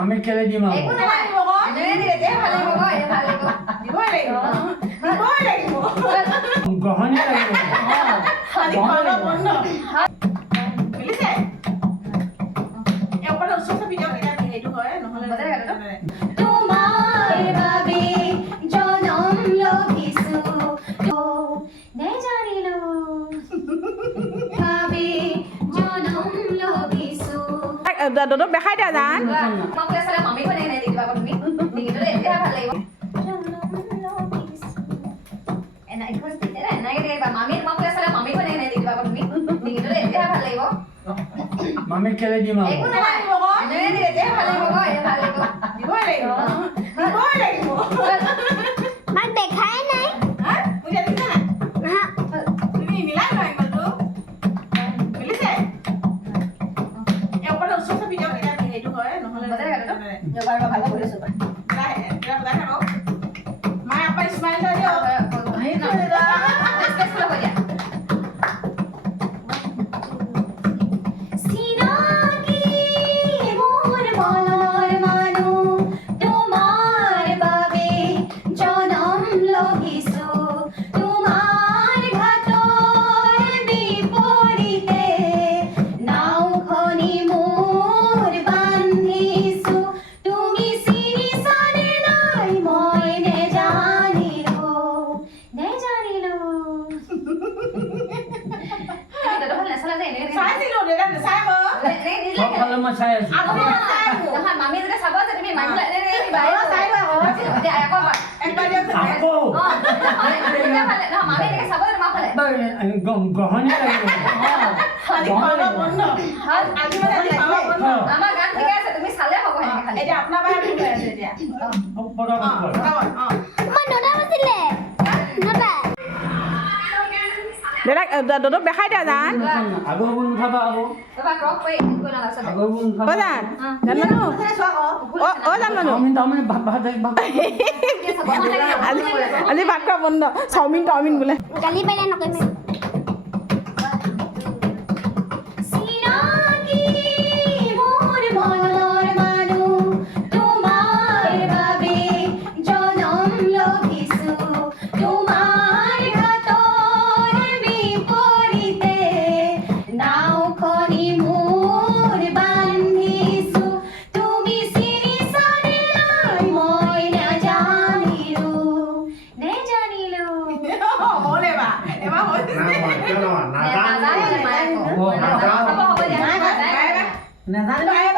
মামি কেলে দিম আৰু একো নালাগিব আকৌ এনেই দিলে দে ভাল লাগিব আকৌ এই ভাল লাগিব দিবই লাগিব দিবই লাগিব গ্ৰহণীয় লাগিব আজি খোৱা বন্ধ মিলিছে এই ওপৰত ওচৰত ভিডিঅ' কেইটা সেইটো হয় নহ'লে তোমার বাবে জনম লভিছো নে জানিলো বাবে জনম লভিছো দাদা দেখাই দিয়া জান মই কৈ আছিলা মামী কোনে নাই দেখিবা তুমি দেখিলে এতিয়া ভাল লাগিব জনম লভিছো এনাই ঘৰ দিতে নাই দেখিবা মামী মই কৈ আছিলা মামী কোনে নাই দেখিবা তুমি দেখিলে এতিয়া ভাল লাগিব মামি কেলে দিম আৰু একো নালাগিব আকৌ এনেই দিলে দে ভাল লাগিব আকৌ এই ভাল লাগিব দিবই লাগিব দিবই লাগিব মই দেখাই নাই হা তুমি দেখিছা নাই তুমি মিলাই লোৱা এংগলটো মিলিছে এই ওপৰত ওচৰত ভিডিঅ' কেইটা সেইটো হয় নহ'লে যোগাৰ ভালো কৰিছো মায়ে আপা স্মাইল এটা দিয়ক সিনাকি মোৰ মনৰ মানু তোমাৰ বাবে জনম লভিছো তোমাৰ ঘাটৰ বিপৰীতে নাওখনি মোৰ বান্ধিছো তুমি চিনিছানে নাই মই নেজানিলো চাইছিলো দেউতা নাচাই চব ফালে মই চাই আছো মামী যদি চাব যে তুমি মামী আকৌ মামী এনেকে চাব তোমাৰ ফালে গ্ৰহণীয় লাগিব আজি খোৱা বন্ধ আজি মানে আজি খোৱা বন্ধ আমাৰ গান ঠিকে আছে তুমি চালে হ'ব এনেকে খালি এতিয়া আপোনাৰ বাহিৰত কি হৈ আছে এতিয়া মই নটা বাজিলে নটা দাদাক দেখাই দিয়া জান আগৰ গুণ উঠাবা আকৌ এবাৰ ক্ৰপ কৰি কৈ নালাগে আগৰ গুণ অ উঠাবা জান জান মানুহ অ জান মানুহ চাওমিন ভাত আজি ভাত খোৱা বন্ধ চাওমিন টাওমিন বোলে গালি পাৰিলে নকৰিম সিনাকি মোৰ মনৰ মানু তোমাৰ বাবে জনম লভিছো তোমাৰ ঘাটৰ বিপৰীতে নাওখনি মোৰ বান্ধিছো তুমি চিনিছানে নাই মই নেজানিলো হ'ল এবাৰ হ'ল নাজানো